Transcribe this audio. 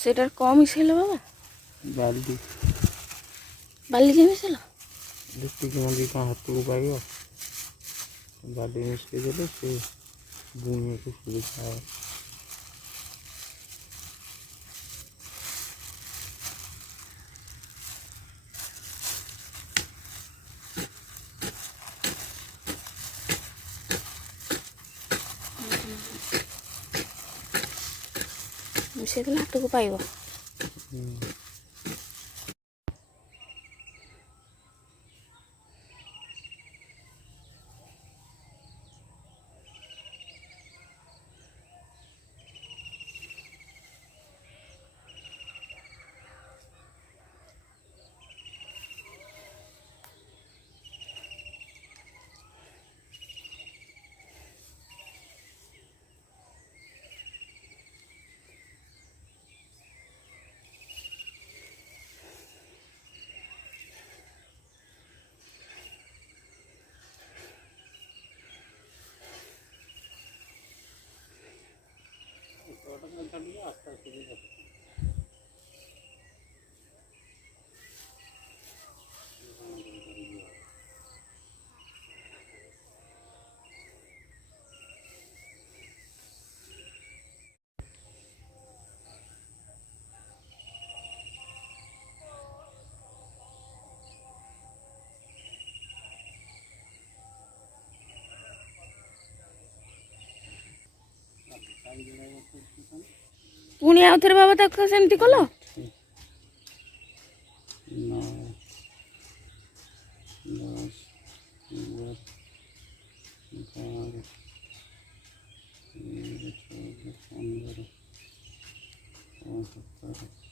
সেটার কম মিশাইলো বাবা ବାଲି বালি দিয়ে মিশাইলো ଯେତିକି ମଞ୍ଜି କ'ଣ ହାତକୁ ପାଇବ ବାଲି ମିଶାଇ ଦେଲେ ସେ ବୁଣିବାକୁ ସୁବିଧା ହେବ। ମିଶେଇ ଦେଲେ ହାତକୁ ପାଇବ। ପୁଣି ଆଉ ଥରେ ବାବା ତାକୁ ସେମିତି କଲ? Gracias.